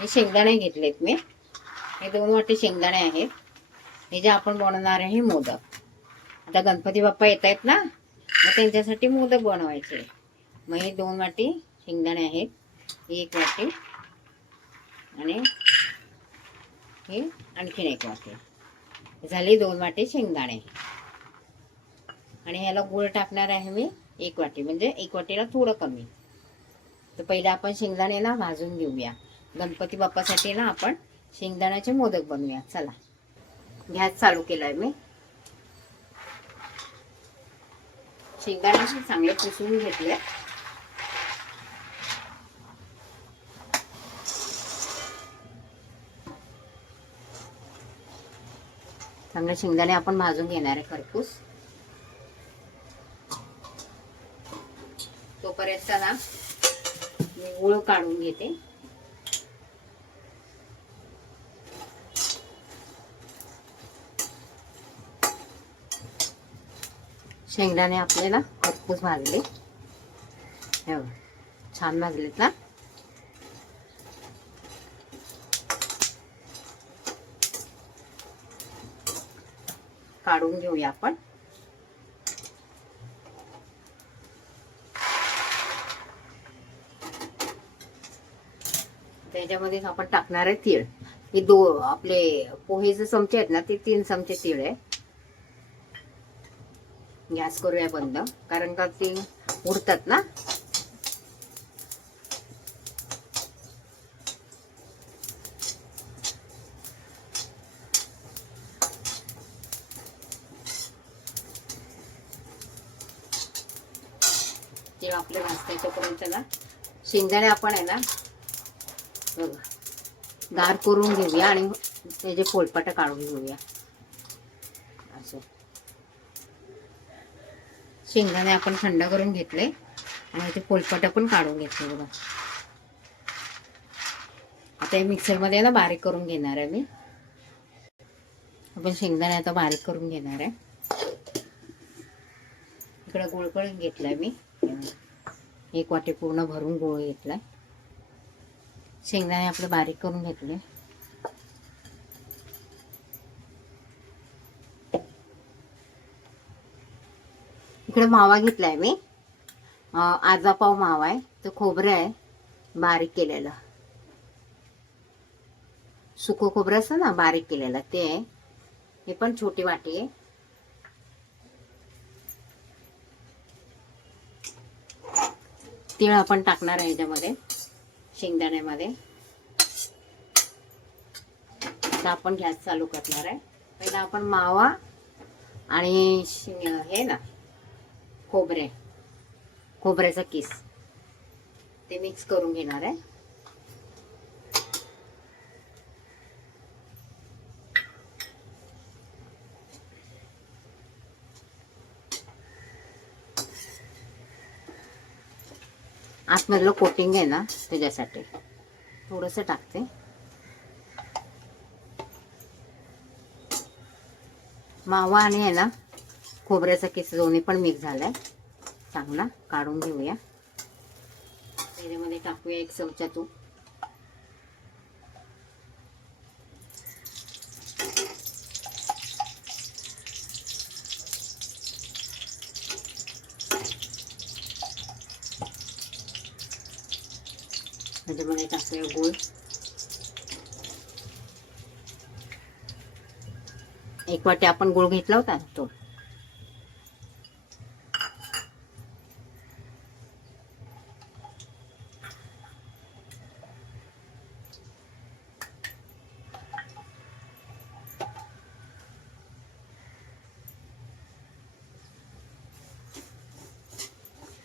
हे शेंगदाणे घेतलेत मी. हे दोन वाटे शेंगदाणे आहेत. हे जे आपण बनवणार आहे मोदक. आता गणपती बाप्पा येत आहेत ना मग त्यांच्यासाठी मोदक बनवायचे. मग हे दोन वाटी शेंगदाणे आहेत. ही एक वाटी आणि हे आणखीन एक वाटी. झाली दोन वाटी शेंगदाणे. आणि ह्याला गुळ टाकणार आहे मी एक वाटी. म्हणजे एक वाटीला थोडं कमी. तर पहिले आपण शेंगदाणे ना भाजून घेऊया. गणपती बाप्पासाठी ना आपण शेंगदाण्याचे मोदक बनवूया. चला. गॅस चालू केलाय मी. शेंगदाण्याचे चांगले पुसून घेतले. चांगले शेंगदाणे आपण भाजून घेणार आहे खरपूस. तोपर्यंत ना मी गुळ काढून घेते. शेंगदाणे आपले ना खरपूस भाजले. हे छान भाजलेत ना? काढून घेऊया आपण. त्याच्यामध्ये आपण टाकणार आहे तीळ. हे दो आपले पोहेचे चमचे आहेत ना ते तीन चमचे तीळ आहे. गॅस करूया बंद. कारण का ते उडतात ना? ते आपले भाजते तोपर्यंत ना शेंगदाणे आपण आहे ना बघा गार करून घेऊया आणि त्याचे पोलपाट काढून घेऊया. शेंगदाणे आपण थंड करून घेतले. आणि ते पोलपट पण काढून घेतले बघा. आता हे मिक्सरमध्ये ना बारीक करून घेणार आहे मी. आपण शेंगदाणे आता बारीक करून घेणार आहे. इकडे गोळ करून घेतलाय मी. एक वाटी पूर्ण भरून गोळ घेतलाय. शेंगदाणे आपलं बारीक करून घेतले. इकडे मावा घेतलाय मी. आजापाव मावा आहे. तो खोबरं आहे. बारीक केलेलं. सुकं खोबरं असतं ना बारीक केलेलं. ते आहे. हे पण छोटी वाटी आहे. तीळ आपण टाकणार आहे याच्यामध्ये शेंगदाण्यामध्ये. आता आपण गॅस चालू करणार आहे. पहिला आपण मावा आणि शिंग- हे ना खोबरे. खोबऱ्याचा किस. ते मिक्स करून घेणार आहे. आतमधलं कोटिंग आहे ना त्याच्यासाठी. थोडंसं टाकते. मावा आणि आहे ना खोबऱ्याचा केस दोन्ही पण मिक्स झालाय. चांगला काढून घेऊया. त्याच्यामध्ये टाकूया एक चमचा तूप. त्याच्यामध्ये टाकूया गूळ. एक वाटी आपण गुळ घेतला होता तो.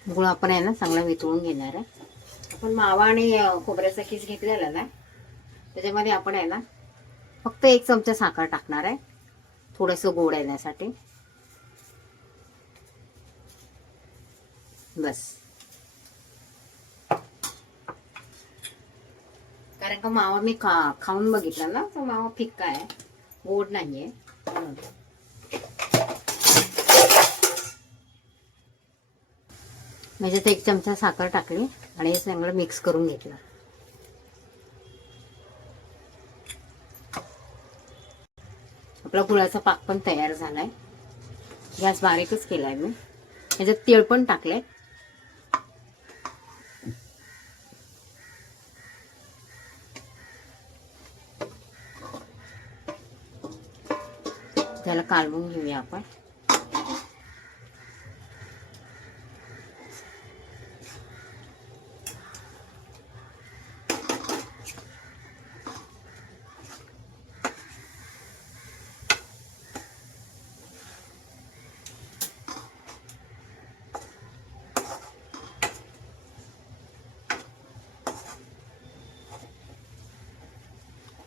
गुळ आपण आहे ना चांगला वितळून घेणार आहे. आपण मावा आणि खोबऱ्याचा किस घेतलेला ना त्याच्यामध्ये आपण आहे ना फक्त एक चमचा साखर टाकणार आहे. थोडंसं गोड येण्यासाठी. बस. कारण का मावा मी खा खाऊन बघितला ना तर मावा फिक्का आहे. गोड नाही आहे म्हणजे ते एक चमचा साखर टाकली आणि हे सगळं मिक्स करून घेतलं. आपला गुळाचा पाक पण तयार झाला आहे गॅस बारीकच केलाय मी. ह्याच्यात तीळ पण टाकलंय. त्याला कालवून घेऊया आपण.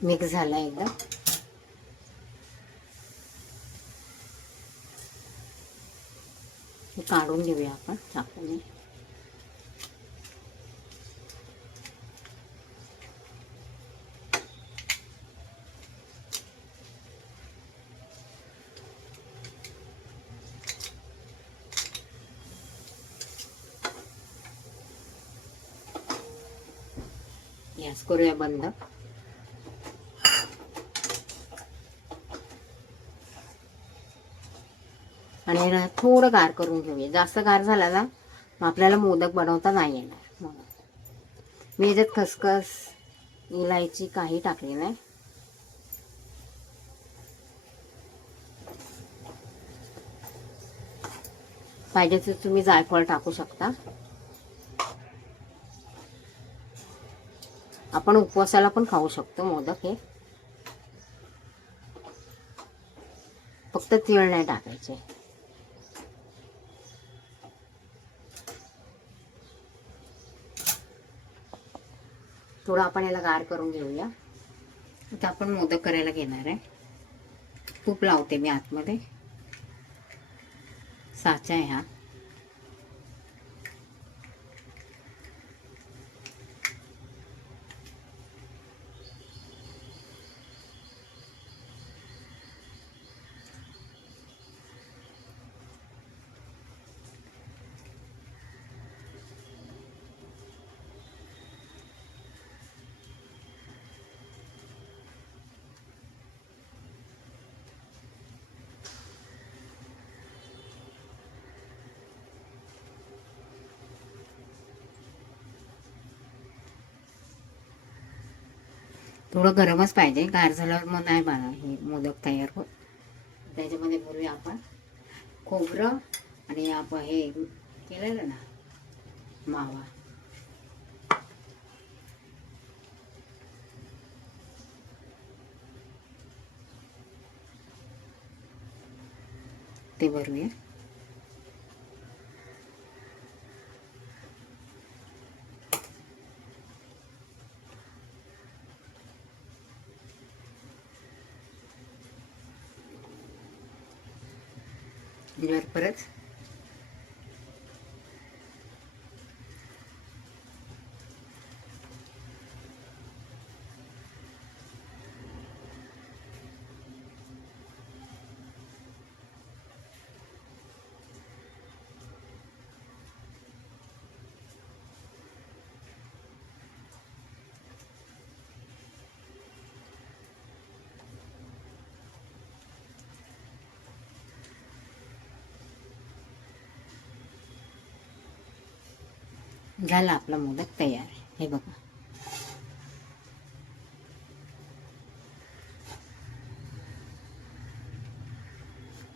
मिक्स झाला एकदा हे काढून घेऊया आपण चाकूने. गॅस करूया बंद. आणि थोडं गार करून घेऊया. जास्त गार झाला ना मग आपल्याला मोदक बनवता नाही येणार. म्हणून. मी याच्यात खसखस इलायची काही टाकली नाही. पाहिजे तर तुम्ही जायफळ टाकू शकता. आपण उपवासाला पण खाऊ शकतो मोदक हे. फक्त तीळ नाही टाकायचे. थोडं आपण याला गार करून घेऊया. आता आपण मोदक करायला घेणार आहे. तूप लावते मी आतमध्ये. साचा आहे हा. थोडं गरमच पाहिजे. गार झाल्यावर मग नाही बना हे मोदक तयार होत. त्याच्यामध्ये भरूया आपण खोबरं आणि आपण हे केलेलं ना मावा. ते भरूया. वर परत झाला आपला मोदक तयार. आहे हे बघा.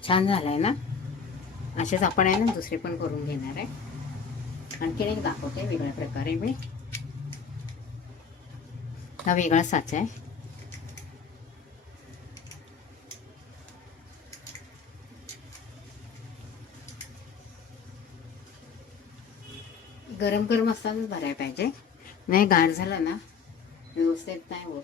छान झालाय ना? असेच आपण आहे ना दुसरे पण करून घेणार आहे. आणखीन एक दाखवते वेगळ्या प्रकारे मी. हा वेगळा साचा आहे. गरम गरम असतानाच भरायला पाहिजे. नाही गार झालं ना व्यवस्थित नाही होत.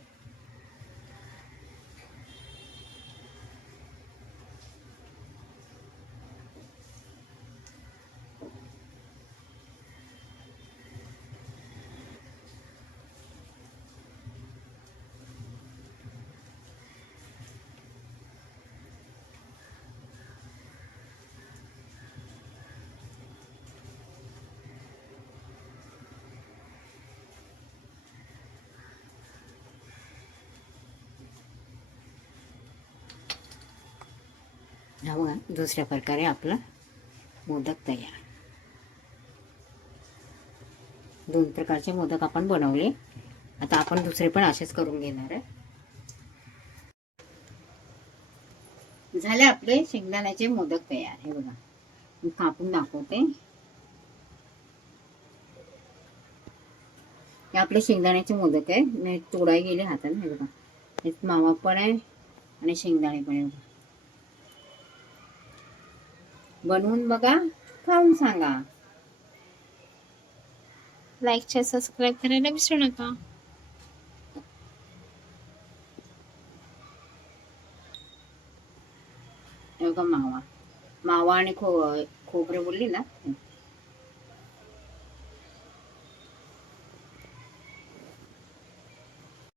हा दुसऱ्या प्रकारे आपला मोदक तयार. दोन प्रकारचे मोदक आपण बनवले. आता आपण दुसरे पण असेच करून घेणार आहे. झाले आपले शेंगदाण्याचे मोदक तयार. हे बघा मी कापून दाखवते. हे आपले शेंगदाण्याचे मोदक आहे. मी तोडाय गेले हाताने. हे बघा मावा पण आहे आणि शेंगदाणे पण आहे बघा. बनवून बघा खाऊन सांगा. लाईक शेअर सबस्क्राईब करायला विसरू नका. मावा. मावा आणि खो खोबरे बोलली ना?